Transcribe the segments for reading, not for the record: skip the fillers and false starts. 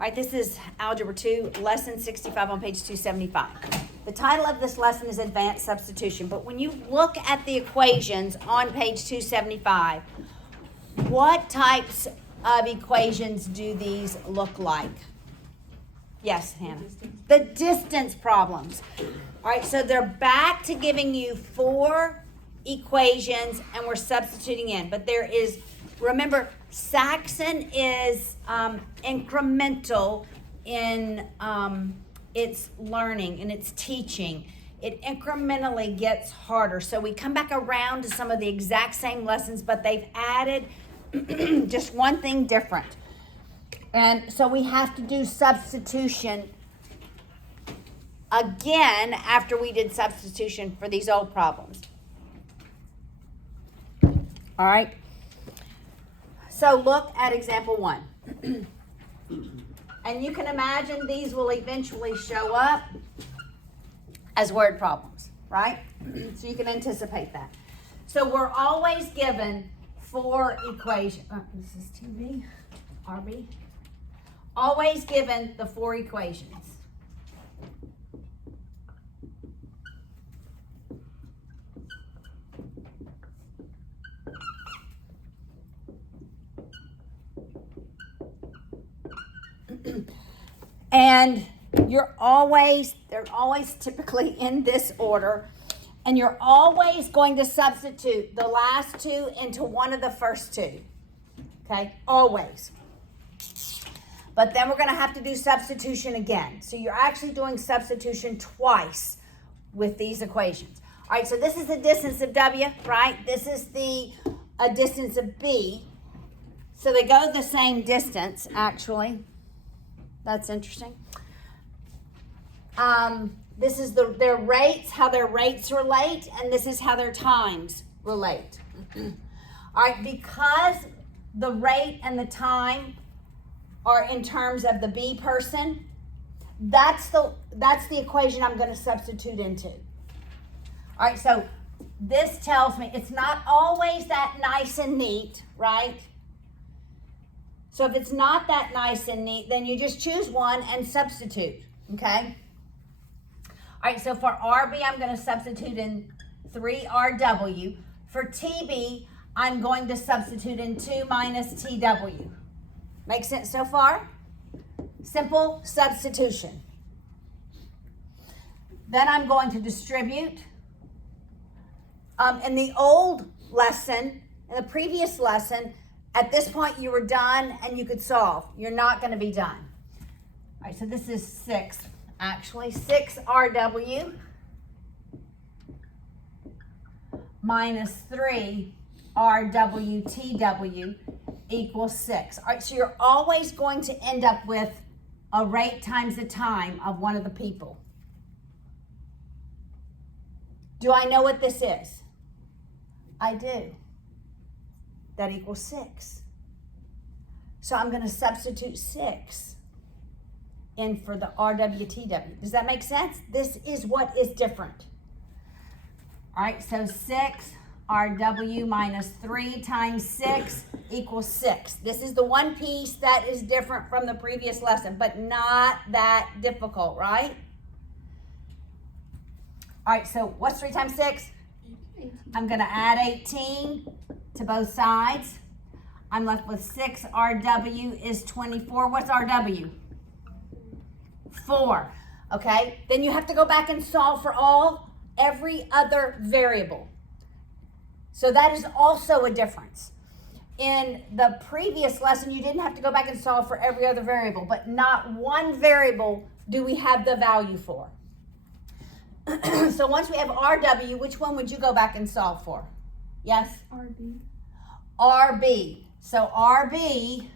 All right, this is Algebra 2, Lesson 65 on page 275. The title of this lesson is Advanced Substitution, but when you look at the equations on page 275, what types of equations do these look like? Yes, Hannah. The distance problems. All right, so they're back to giving you 4 equations and we're substituting in, but there is, remember, Saxon is incremental in its learning and its teaching. It incrementally gets harder. So we come back around to some of the exact same lessons, but they've added just one thing different. And so we have to do substitution again after we did substitution for these old problems. All right. So look at example 1. And you can imagine these will eventually show up as word problems, right? So you can anticipate that. So we're always given 4 equations. This is 2B, RB. Always given the 4 equations. And they're always typically in this order, and you're always going to substitute the last 2 into one of the first 2. Okay, always. But then we're going to have to do substitution again. So you're actually doing substitution twice with these equations. All right, so this is the distance of W, right? This is the distance of B. So they go the same distance, actually. That's interesting. This is their rates, how their rates relate, and this is how their times relate. All right, because the rate and the time are in terms of the B person, that's the equation I'm going to substitute into. All right, so this tells me it's not always that nice and neat, right? So if it's not that nice and neat, then you just choose one and substitute, okay? All right, so for RB, I'm going to substitute in 3RW. For TB, I'm going to substitute in 2 minus TW. Make sense so far? Simple substitution. Then I'm going to distribute. In the old lesson, in the previous lesson, at this point you were done and you could solve. You're not going to be done. All right, so this is 6, actually. 6RW minus 3RWTW equals 6. All right, so you're always going to end up with a rate times the time of one of the people. Do I know what this is? I do. That equals 6. So I'm going to substitute 6 in for the RWTW. Does that make sense? This is what is different. All right, so 6RW minus 3 times 6 equals 6. This is the one piece that is different from the previous lesson, but not that difficult, right? All right, so what's 3 times 6? 18. I'm going to add 18 to both sides. I'm left with 6RW is 24. What's RW? 4. Okay, then you have to go back and solve for every other variable. So that is also a difference. In the previous lesson, you didn't have to go back and solve for every other variable, but not one variable do we have the value for. So once we have RW, which one would you go back and solve for? Yes? RB. RB. So RB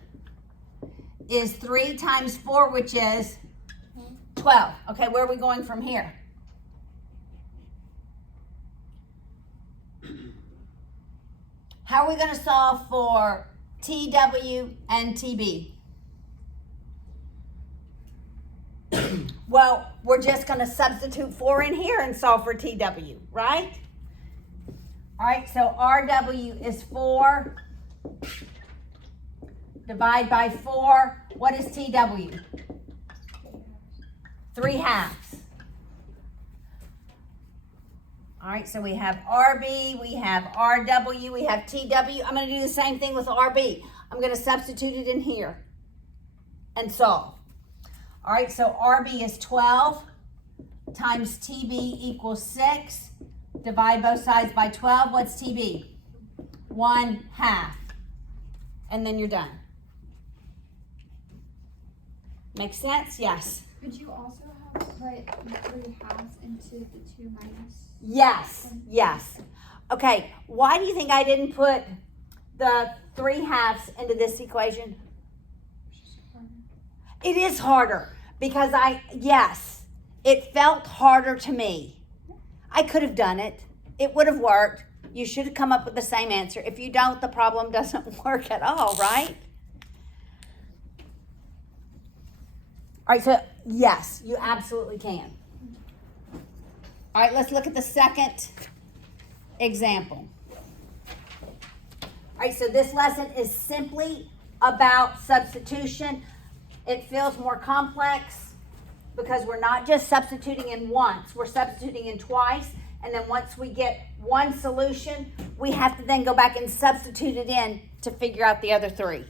is 3 times 4, which is 12. Okay, where are we going from here? How are we going to solve for TW and TB? Well, we're just going to substitute 4 in here and solve for TW, right? All right, so RW is 4. Divide by 4. What is TW? 3 halves. All right, so we have RB, we have RW, we have TW. I'm going to do the same thing with RB. I'm going to substitute it in here and solve. All right, so RB is 12 times TB equals 6. Divide both sides by 12. What's TB? 1/2. And then you're done. Make sense? Yes. Could you also have put 3 halves into the 2 minus? Yes, yes. Okay, why do you think I didn't put the 3 halves into this equation? It is harder because yes, it felt harder to me. I could have done it. It would have worked. You should have come up with the same answer. If you don't, the problem doesn't work at all, right? All right, so yes, you absolutely can. All right, let's look at the second example. All right, so this lesson is simply about substitution. It feels more complex because we're not just substituting in once, we're substituting in twice. And then once we get one solution, we have to then go back and substitute it in to figure out the other 3.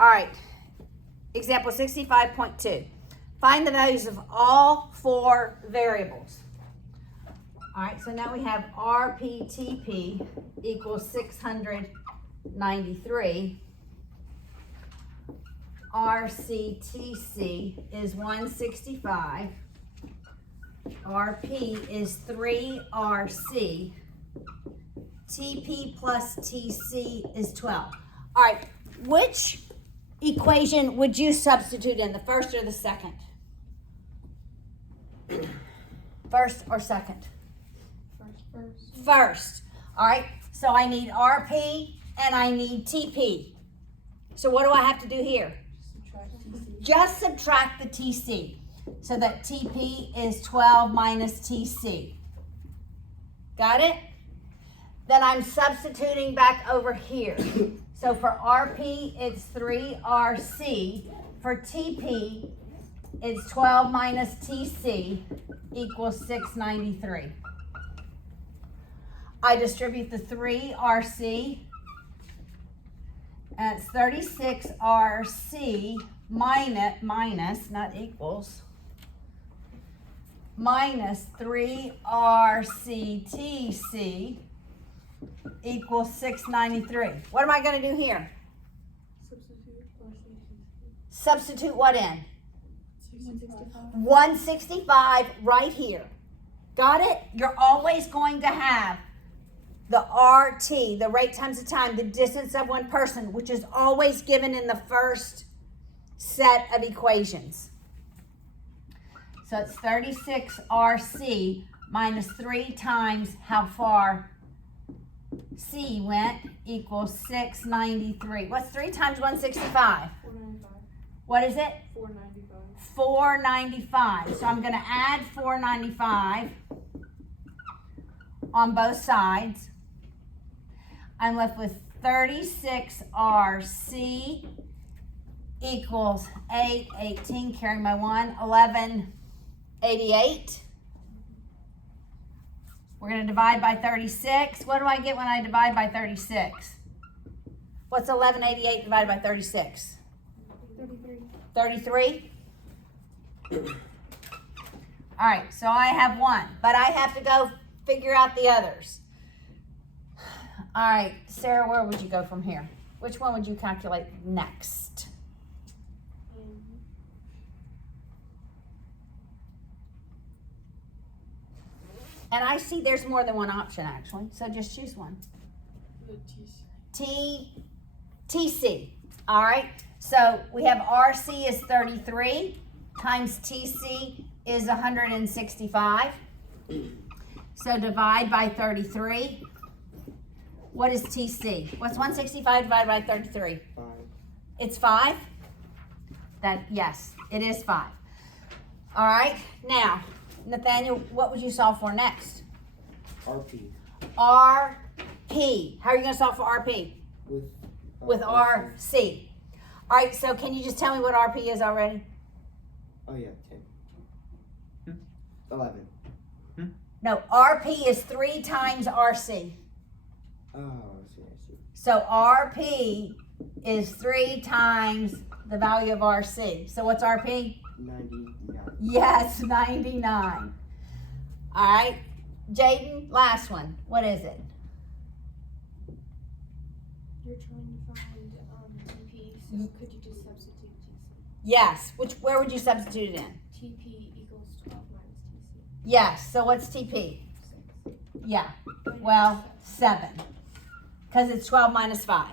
All right, example 65.2. Find the values of all 4 variables. All right, so now we have RPTP equals 693. RCTC is 165. RP is 3RC. TP plus TC is 12. All right, which equation would you substitute in, the first or the second? First or second? First. First. All right, so I need RP and I need TP. So what do I have to do here? Subtract TC. Just subtract the TC. So that TP is 12 minus TC. Got it? Then I'm substituting back over here. So for RP, it's 3RC. For TP, it's 12 minus TC equals 693. I distribute the 3RC, and it's 36RC minus, not equals, minus 3RCTC equals 693. What am I going to do here? Substitute what in? 165 right here. Got it? You're always going to have the RT, the rate times the time, the distance of one person, which is always given in the first set of equations. So it's 36RC minus 3 times how far C went equals 693. What's 3 times 165? 495. What is it? 495. 495. So I'm going to add 495 on both sides. I'm left with 36RC equals 818, carry my 1, 1188. We're going to divide by 36. What do I get when I divide by 36? What's 1188 divided by 36? 33? All right, so I have 1, but I have to go figure out the others. All right, Sarah, where would you go from here? Which one would you calculate next? And I see there's more than one option, actually, so just choose one. TC. All right, so we have RC is 33 times TC is 165. So divide by 33. What is TC? What's 165 divided by 33? 5. It's 5? Yes, it is 5. All right, now, Nathaniel, what would you solve for next? RP. RP. How are you going to solve for RP? With With RC. All right, so can you just tell me what RP is already? Oh yeah, 10. 11. No, RP is 3 times RC. Oh, I see. So RP is 3 times the value of RC. So what's RP? 99. Yes, 99. All right, Jaden, last one. What is it? You're trying to find TP, so could you just substitute TC? Yes. Where would you substitute it in? TP equals 12 minus TC. Yes. So what's TP? 6. Yeah. Well, 7. Because it's 12 minus 5.